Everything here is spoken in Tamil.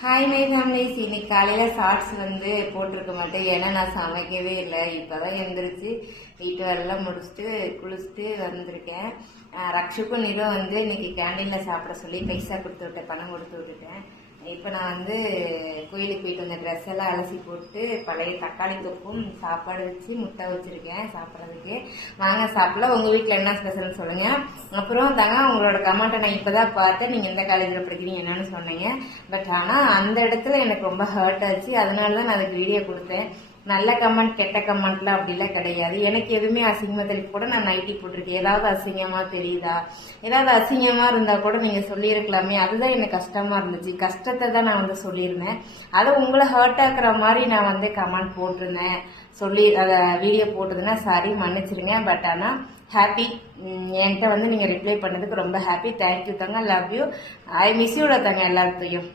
Hi my families. இன்னைக்கு காலையில் ஷார்ட்ஸ் போட்டிருக்க மாட்டேன், ஏன்னா நான் சமைக்கவே இல்லை. இப்போதான் எந்திரிச்சு வீட்டு வேலைலாம் முடிச்சுட்டு குளிச்சுட்டு வந்திருக்கேன். ரக்ஷுக்கும் நிறம் இன்னைக்கு கேண்டீனில் சாப்பிட சொல்லி பைசா கொடுத்து விட்டேன், பணம் கொடுத்து விட்டுட்டேன். இப்போ நான் கோயிலுக்கு போயிட்டு வந்த ட்ரெஸ் எல்லாம் அலசி போட்டு பழைய தக்காளி தொப்பும் சாப்பாடு வச்சு முட்டை வச்சிருக்கேன் சாப்பிட்றதுக்கு. வாங்க சாப்பிடலாம். உங்கள் வீட்டில் என்ன ஸ்பெஷல்னு சொல்லுங்கள். அப்புறம் தாங்க உங்களோட கமெண்ட்டை நான் இப்போ தான் பார்த்தேன். நீங்கள் எந்த காலேஜில் படிக்கிறீங்க என்னன்னு சொன்னீங்க. பட் ஆனால் அந்த இடத்துல எனக்கு ரொம்ப ஹர்ட் ஆச்சு. அதனால தான் நான் அதுக்கு வீடியோ கொடுத்தேன். நல்ல கமெண்ட் கெட்ட கமெண்ட்லாம் அப்படிலாம் கிடையாது. எனக்கு எதுவுமே அசிங்கமா தெரியும் கூட நான் நைட்டி போட்டிருக்கேன். ஏதாவது அசிங்கமா தெரியுதா, ஏதாவது அசிங்கமா இருந்தா கூட நீங்க சொல்லியிருக்கலாமே. அதுதான் எனக்கு கஷ்டமா இருந்துச்சு. கஷ்டத்தை தான் நான் சொல்லியிருந்தேன். அதை உங்களை ஹர்ட் ஆக்குற மாதிரி நான் கமெண்ட் போட்டிருந்தேன். சொல்லி அதை வீடியோ போட்டதுன்னா சாரி, மன்னிச்சிருங்க. பட் ஆனால் ஹாப்பி, என்கிட்ட நீங்க ரிப்ளை பண்ணதுக்கு ரொம்ப ஹாப்பி. தேங்க்யூ தாங்க, லவ் யூ, ஐ மிஸ் யூட தாங்க எல்லாத்தையும்.